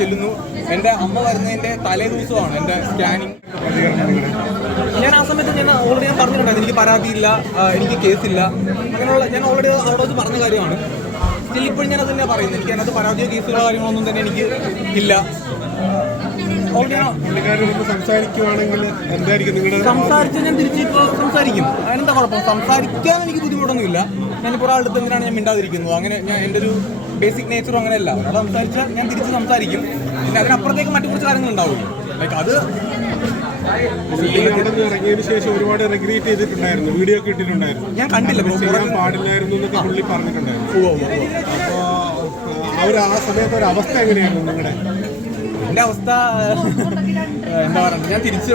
ചെല്ലുന്നു. എന്റെ അമ്മ വരുന്നതിന്റെ തലേ ദിവസമാണ് എന്റെ സ്കാനിങ് ഞാൻ ആ സമയത്ത് ഞാൻ ഓൾറെഡി ഞാൻ പറഞ്ഞിട്ടുണ്ടായിരുന്നു എനിക്ക് പരാതിയില്ല എനിക്ക് കേസില്ല. അങ്ങനെയുള്ള ഞാൻ ഓൾറെഡി അവിടെ വെച്ച് പറഞ്ഞ കാര്യമാണ്. സ്റ്റിൽ ഇപ്പോഴും ഞാൻ അത് തന്നെ പറയുന്നത് എനിക്ക് അതിനകത്ത് പരാതിയോ കേസുകളോ കാര്യങ്ങളൊന്നും തന്നെ എനിക്ക് ഇല്ല. സംസാരിച്ചാൽ ഞാൻ പുള്ളിക്കാരോട് സംസാരിക്കുവാണെങ്കിൽ എന്തായിരിക്കും നിങ്ങളുടെ സംസാരിച്ച് ഞാൻ തിരിച്ച് ഇപ്പോൾ സംസാരിക്കും. അതിനെന്താ കുഴപ്പം? സംസാരിക്കാൻ എനിക്ക് ബുദ്ധിമുട്ടൊന്നുമില്ല. ഞാനിപ്പോൾ ഒരാളുടെ അടുത്ത് എന്തിനാണ് ഞാൻ മിണ്ടാതിരിക്കുന്നത്? അങ്ങനെ ഞാൻ എന്റെ ഒരു ബേസിക് നേച്ചറും അങ്ങനെയല്ല. ഒരാൾ സംസാരിച്ചാൽ ഞാൻ തിരിച്ച് സംസാരിക്കും. പിന്നെ അതിനപ്പുറത്തേക്ക് മറ്റു കുറച്ച് കാര്യങ്ങൾ ഉണ്ടാവും ലൈക്ക് അത് ഇറങ്ങിയതിനു ശേഷം ഒരുപാട് റെഗ്രേറ്റ് ചെയ്തിട്ടുണ്ടായിരുന്നു. വീഡിയോ ഒക്കെ ഇട്ടിട്ടുണ്ടായിരുന്നു. ഞാൻ കണ്ടില്ല പാടില്ലായിരുന്നു എന്നൊക്കെ പുള്ളി പറഞ്ഞിട്ടുണ്ടായിരുന്നു. ഉവ്വ്. അവർ ആ സമയത്ത് ഒരു അവസ്ഥ എങ്ങനെയായിരുന്നു നിങ്ങളുടെ? എന്റെ അവസ്ഥ എന്താ പറയുക ഞാൻ തിരിച്ച്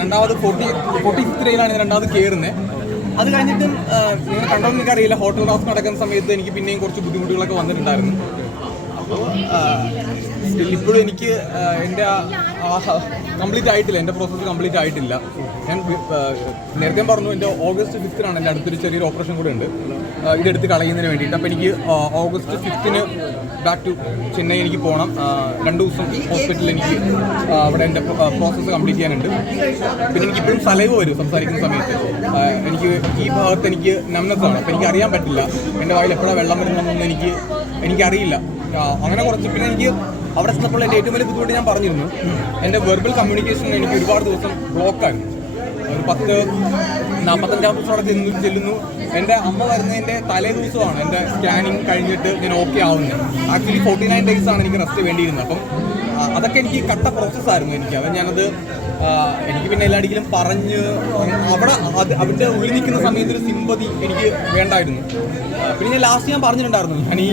രണ്ടാമത് ഫോർട്ടി ഫോർട്ടി ഫിഫ്റ്റിലാണ് ഞാൻ രണ്ടാമത് കയറുന്നത് അത് കഴിഞ്ഞിട്ടും നിങ്ങൾ കണ്ടോ എനിക്ക് അറിയില്ല ഹോട്ടൽ ടാസ്ക് നടക്കുന്ന സമയത്ത് എനിക്ക് പിന്നെയും കുറച്ച് ബുദ്ധിമുട്ടുകളൊക്കെ വന്നിട്ടുണ്ടായിരുന്നു. അപ്പോൾ ഇപ്പോഴും എനിക്ക് എന്റെ എന്റെ കംപ്ലീറ്റ് ആയിട്ടില്ല. എന്റെ പ്രോസസ്സ് കംപ്ലീറ്റ് ആയിട്ടില്ല. ഞാൻ നേരത്തെ പറഞ്ഞു എന്റെ ഓഗസ്റ്റ് ഫിഫ്ത്തിനാണ് എന്റെ അടുത്തൊരു ചെറിയൊരു ഓപ്പറേഷൻ കൂടെ ഉണ്ട്. ഇതെടുത്ത് കളയുന്നതിന് വേണ്ടിയിട്ട്. അപ്പോൾ എനിക്ക് ഓഗസ്റ്റ് ഫിഫ്ത്തിന് ബാക്ക് ടു ചെന്നൈ എനിക്ക് പോകണം രണ്ട് ദിവസം ഹോസ്പിറ്റലിൽ എനിക്ക് അവിടെ എന്റെ പ്രോസസ്സ് കംപ്ലീറ്റ് ചെയ്യാനുണ്ട്. പിന്നെ എനിക്ക് ഇപ്പോഴും സലൈവ് വരും സംസാരിക്കുന്ന സമയത്ത്. എനിക്ക് ഈ ഭാഗത്ത് എനിക്ക് നമ്നസ് ആണ്. എനിക്ക് അറിയാൻ പറ്റില്ല. എന്റെ വായിൽ എപ്പോഴാണ് വെള്ളം വരുന്നതെന്നൊന്നും എനിക്ക് എനിക്കറിയില്ല. അങ്ങനെ കുറച്ച് പിന്നെ എനിക്ക് അവിടെ ചെന്നപ്പോൾ എന്റെ ഏറ്റവും വലിയ ബുദ്ധിമുട്ട് ഞാൻ പറഞ്ഞിരുന്നു. എന്റെ വെർബൽ കമ്മ്യൂണിക്കേഷൻ എനിക്ക് ഒരുപാട് ദിവസം ബ്ലോക്കായിരുന്നു ഒരു പത്ത് നാൽപ്പത്തഞ്ചാം ദിവസം അവിടെ ചെന്നു ചെല്ലുന്നു. എന്റെ അമ്മ വരുന്നതിന്റെ തലേ ദിവസമാണ് എന്റെ സ്കാനിങ് കഴിഞ്ഞിട്ട് ഞാൻ ഓക്കെ ആവുന്നത്. ആക്ച്വലി ഫോർട്ടി നയൻ ഡേയ്സ് ആണ് എനിക്ക് റെസ്റ്റ് വേണ്ടിയിരുന്നത്. അപ്പം അതൊക്കെ എനിക്ക് കട്ട പ്രോസസ്സായിരുന്നു എനിക്ക്. അപ്പം ഞാനത് എനിക്ക് പിന്നെ എല്ലാടിക്കലും പറഞ്ഞ് അവിടെ അത് അവിടെ ഉള്ളിൽ നിൽക്കുന്ന സമയത്ത് ഒരു സിമ്പതി എനിക്ക് വേണ്ടായിരുന്നു. പിന്നെ ഞാൻ ലാസ്റ്റ് ഞാൻ പറഞ്ഞിട്ടുണ്ടായിരുന്നു ഞാൻ ഈ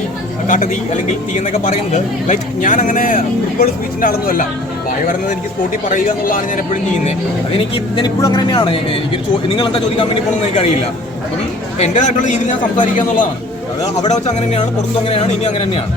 കട്ടതി അല്ലെങ്കിൽ തീ എന്നൊക്കെ പറയുന്നത്. ലൈക്ക് ഞാൻ അങ്ങനെ ഫുട്ബോൾ സ്പീച്ചിന്റെ ആളൊന്നുമല്ല. വായ പറയുന്നത് എനിക്ക് സ്പോട്ടിൽ പറയുക എന്നുള്ളതാണ് ഞാൻ എപ്പോഴും ചെയ്യുന്നത് അതെനിക്ക് ഞാൻ ഇപ്പോഴും അങ്ങനെ തന്നെയാണ്. ഞാൻ- എനിക്കൊരു നിങ്ങൾ എന്താ ചോദിക്കാൻ വേണ്ടി പോകുന്നത് എനിക്കറിയില്ല. അപ്പം എന്റെതായിട്ടുള്ള രീതിയിൽ ഞാൻ സംസാരിക്കുക എന്നുള്ളതാണ്. അത് അവിടെ വെച്ച് അങ്ങനെ തന്നെയാണ് പുറത്തും അങ്ങനെയാണ് ഇനി അങ്ങനെ തന്നെയാണ്.